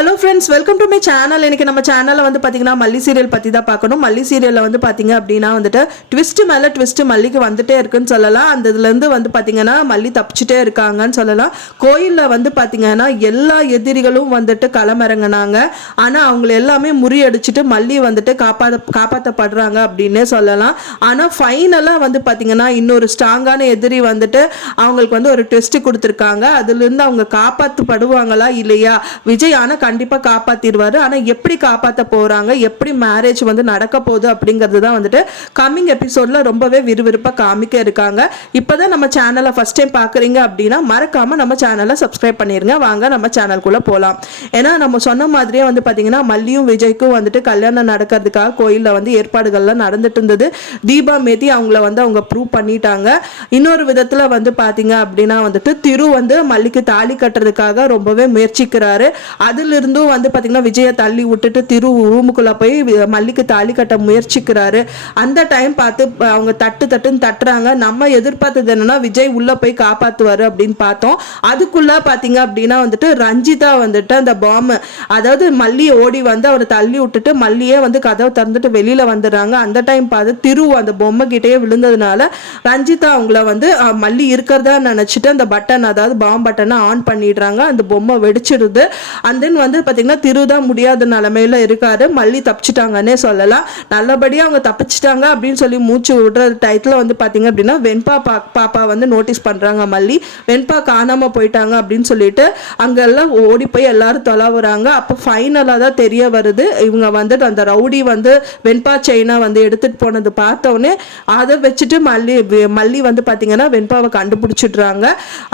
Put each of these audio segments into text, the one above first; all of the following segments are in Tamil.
Hello friends, welcome to my channel. இன்னைக்கு நம்ம சேனலில் வந்து பார்த்தீங்கன்னா மல்லி சீரியல் பற்றி தான் பார்க்கணும். மல்லி சீரியலில் வந்து பார்த்தீங்க அப்படின்னா வந்துட்டு ட்விஸ்ட்டு மேலே ட்விஸ்ட்டு மல்லிக்கு வந்துட்டே இருக்குன்னு சொல்லலாம். அந்த இதுலேருந்து வந்து பார்த்தீங்கன்னா மல்லி தப்பிச்சுட்டே இருக்காங்கன்னு சொல்லலாம். கோயிலில் வந்து பார்த்தீங்கன்னா எல்லா எதிரிகளும் வந்துட்டு களமிறங்கினாங்க. ஆனால் அவங்கள எல்லாமே முறியடிச்சிட்டு மல்லி வந்துட்டு காப்பாற்றப்படுறாங்க அப்படின்னே சொல்லலாம். ஆனால் ஃபைனலாக வந்து பார்த்தீங்கன்னா இன்னொரு ஸ்ட்ராங்கான எதிரி வந்துட்டு அவங்களுக்கு வந்து ஒரு ட்விஸ்ட்டு கொடுத்துருக்காங்க. அதுலேருந்து அவங்க காப்பாற்றப்படுவாங்களா இல்லையா? விஜய் ஆனால் கண்டிப்பாக காப்பாற்றிடுவார். ஆனால் எப்படி காப்பாற்ற போகிறாங்க, எப்படி மேரேஜ் வந்து நடக்க போகுது அப்படிங்கிறது தான் வந்துட்டு கம்மிங் எபிசோடில் ரொம்பவே விறுவிறுப்பாக காமிக்க இருக்காங்க. இப்போ தான் நம்ம சேனலை ஃபஸ்ட் டைம் பார்க்குறீங்க அப்படின்னா மறக்காமல் நம்ம சேனலை சப்ஸ்கிரைப் பண்ணிடுங்க. வாங்க நம்ம சேனலுக்குள்ளே போகலாம். ஏன்னா நம்ம சொன்ன மாதிரியே வந்து பார்த்தீங்கன்னா மல்லியும் விஜய்க்கும் வந்துட்டு கல்யாணம் நடக்கிறதுக்காக கோயிலில் வந்து ஏற்பாடுகள்லாம் நடந்துட்டு இருந்தது. தீபா மேத்தி அவங்கள வந்து அவங்க ப்ரூவ் பண்ணிட்டாங்க. இன்னொரு விதத்தில் வந்து பார்த்தீங்க அப்படின்னா வந்துட்டு திரு வந்து மல்லிக்கு தாலி கட்டுறதுக்காக ரொம்பவே முயற்சிக்கிறாரு. அதிலிருந்தும் வந்து பார்த்தீங்கன்னா விஜயை தள்ளி விட்டுட்டு திரு ரூமுக்குள்ளே போய் மல்லிக்கு தாலி கட்ட முயற்சிக்கிறாரு. அந்த டைம் பார்த்து அவங்க தட்டுன்னு தட்டுறாங்க. நம்ம எதிர்பார்த்தது என்னன்னா விஜய் உள்ளே போய் காப்பாற்றுவார் அப்படின்னு பார்த்தோம். அதுக்குள்ளே பார்த்தீங்க அப்படின்னா வந்துட்டு ரஞ்சிதா வந்துட்டு அந்த பாம்பு, அதாவது மல்லியை ஓடி வந்து அவரை தள்ளி விட்டுட்டு மல்லியே வந்து கதவை திறந்துட்டு வெளியில் வந்துடுறாங்க. அந்த டைம் பார்த்து திரு அந்த பொம்மை கிட்டேயே விழுந்ததுனால ரஞ்சிதா அவங்கள வந்து மல்லி இருக்கிறதா நினச்சிட்டு அந்த பட்டன், அதாவது பாம்பு பட்டனை ஆன் பண்ணிடுறாங்க. அந்த பொம்மை வெடிச்சிடுது. அண்ட் தென் வந்து பார்த்தீங்கன்னா திரு தான் முடியாத நிலைமையில இருக்காரு. மல்லி தப்பிச்சிட்டாங்கன்னே சொல்லலாம். நல்லபடியாக அவங்க தப்பிச்சிட்டாங்க அப்படின்னு சொல்லி மூச்சு விடுற டயத்தில் வந்து பார்த்தீங்க அப்படின்னா வெண்பா பாப்பா வந்து நோட்டீஸ் பண்ணுறாங்க. மல்லி வெண்பா காணாமல் போயிட்டாங்க அப்படின்னு சொல்லிட்டு அங்கெல்லாம் ஓடி போய் எல்லாரும் தொலைவுறாங்க. அப்போ ஃபைனலாக தான் தெரிய வருது இவங்க வந்துட்டு அந்த ரவுடி வந்து வெண்பா செயினை வந்து எடுத்துகிட்டு போனது பார்த்தோன்னே அதை வச்சுட்டு மல்லி வந்து பார்த்தீங்கன்னா வெண்பாவை கண்டுபிடிச்சிடுறாங்க.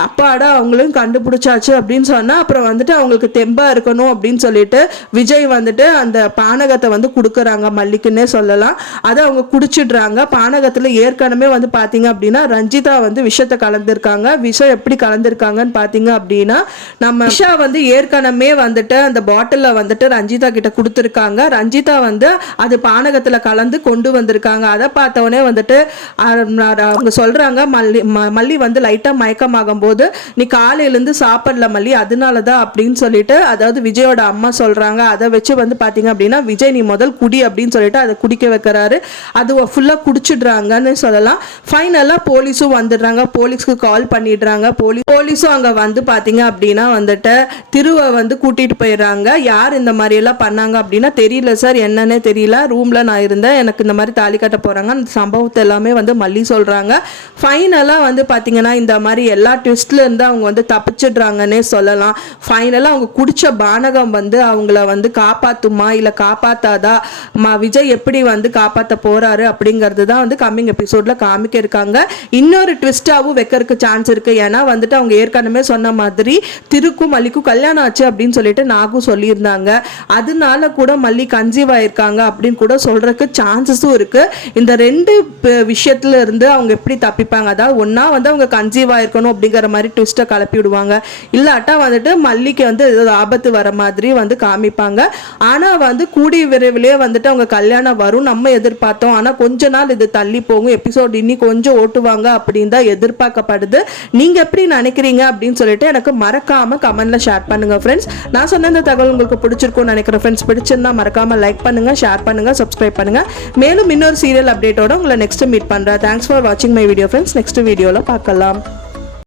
அப்பாடா அவங்களும் கண்டுபிடிச்சாச்சு அப்படின்னு சொன்னால் அப்புறம் வந்துட்டு அவங்களுக்கு தெம்பா இருக்கணும் அப்படின்னு சொல்லிட்டு விஜய் வந்துட்டு அந்த பானகத்தை வந்து கொடுக்குறாங்க மல்லிக்குன்னே சொல்லலாம். அதை அவங்க குடிச்சிடுறாங்க. பானகத்தில் ஏற்கனவே வந்து பார்த்தீங்க அப்படின்னா ரஞ்சிதா வந்து விஷத்தை கலந்துருக்காங்க. விஷம் எப்படி கலந்துருக்காங்கன்னு பார்த்தீங்க அப்படின்னா நம்ம விஷா வந்து ஏற்கனவே வந்துட்டு அந்த பாட்டிலில் வந்துட்டு ரஞ்சிதா கிட்ட கொடுத்துருக்காங்க. ரஞ்சிதா வந்து அது பானகத்தில் கலந்து கொண்டு வந்திருக்காங்க. அதை பார்த்தவொடனே வந்துட்டு அவங்க சொல்கிறாங்க மல்லி வந்து லைட்டாக மயக்கமாகும் போது நீ காலையிலேருந்து சாப்பிடல மல்லி, அதனால தான் அப்படின்னு சொல்லிட்டு, அதாவது விஜயோட அம்மா சொல்றாங்க. அதை வச்சு வந்து பாத்தீங்க அப்படின்னா விஜய் நீ முதல் குடி அப்படின்னு சொல்லிட்டு அதை குடிக்க வைக்கிறாரு. அது ஃபுல்லா குடிச்சிடுறாங்கன்னு சொல்லலாம். ஃபைனலா போலீஸும் வந்துடுறாங்க. போலீஸ்க்கு கால் பண்ணிடுறாங்க. போலீஸும் அங்க வந்து பாத்தீங்க அப்படின்னா வந்துட்டு திருவை வந்து கூட்டிட்டு போயிடுறாங்க. யார் இந்த மாதிரி எல்லாம் பண்ணாங்க அப்படின்னா தெரியல சார், என்னன்னே தெரியல, ரூம்ல நான் இருந்தேன், எனக்கு இந்த மாதிரி தாலி கட்ட போறாங்க, அந்த சம்பவத்தை எல்லாமே வந்து மல்லி சொல்றாங்க. ஃபைனலா வந்து பாத்தீங்கன்னா இந்த மாதிரி எல்லா ட்விஸ்ட்ல இருந்து அவங்க வந்து தப்பிச்சிடுறாங்கன்னே சொல்லலாம். ஃபைனலாக அவங்க குடிச்ச பானகம் வந்து அவங்கள வந்து காப்பாற்றுமா இல்லை காப்பாற்றாதா, விஜய் எப்படி வந்து காப்பாற்ற போறாரு அப்படிங்கிறது தான் வந்து கம்மிங் எபிசோடில் காமிக்க இருக்காங்க. இன்னொரு ட்விஸ்டாகவும் வைக்கிறதுக்கு சான்ஸ் இருக்கு. ஏன்னா வந்துட்டு அவங்க ஏற்கனவே சொன்ன மாதிரி திருக்கும் மல்லிக்கும் கல்யாணம் ஆச்சு அப்படின்னு சொல்லிட்டு நாகும் சொல்லியிருந்தாங்க. அதனால கூட மல்லி கன்சீவ் ஆயிருக்காங்க அப்படின்னு கூட சொல்றதுக்கு சான்சஸும் இருக்கு. இந்த ரெண்டு விஷயத்துல இருந்து அவங்க எப்படி தப்பிப்பாங்க, அதாவது ஒன்னா வந்து அவங்க கன்சீவ் ஆயிருக்கணும் அப்படிங்கிற மாதிரி ட்விஸ்ட்டை கிளப்பி விடுவாங்க, இல்லாட்டா வந்துட்டு மல்லிக்கு வந்து ஏதாவது ஆபத்து வர மாதிரி வந்து காமிப்பாங்க. ஆனால் வந்து கூடிய விரைவிலே வந்துட்டு அவங்க கல்யாணம் வரும் நம்ம எதிர்பார்த்தோம். ஆனால் கொஞ்ச நாள் இது தள்ளி போகும். எபிசோட் இன்னி கொஞ்சம் ஓட்டுவாங்க அப்படின்னு தான் எதிர்பார்க்கப்படுது. நீங்கள் எப்படி நினைக்கிறீங்க அப்படின்னு சொல்லிட்டு எனக்கு மறக்காம கமெண்ட்ல ஷேர் பண்ணுங்க ஃப்ரெண்ட்ஸ். நான் சொன்ன இந்த தகவல் உங்களுக்கு பிடிச்சிருக்கும்னு நினைக்கிறேன் ஃப்ரெண்ட்ஸ். பிடிச்சிருந்தா மறக்காம லைக் பண்ணுங்க, ஷேர் பண்ணுங்க, சப்ஸ்கிரைப் பண்ணுங்க. மேலும் இன்னொரு சீரியல் அப்டேட்டோட உங்களை நெக்ஸ்ட் மீட் பண்றேன். தேங்க்ஸ் ஃபார் வாட்சிங் மை வீடியோ ஃப்ரெண்ட்ஸ். நெக்ஸ்ட் வீடியோல பார்க்கலாம்.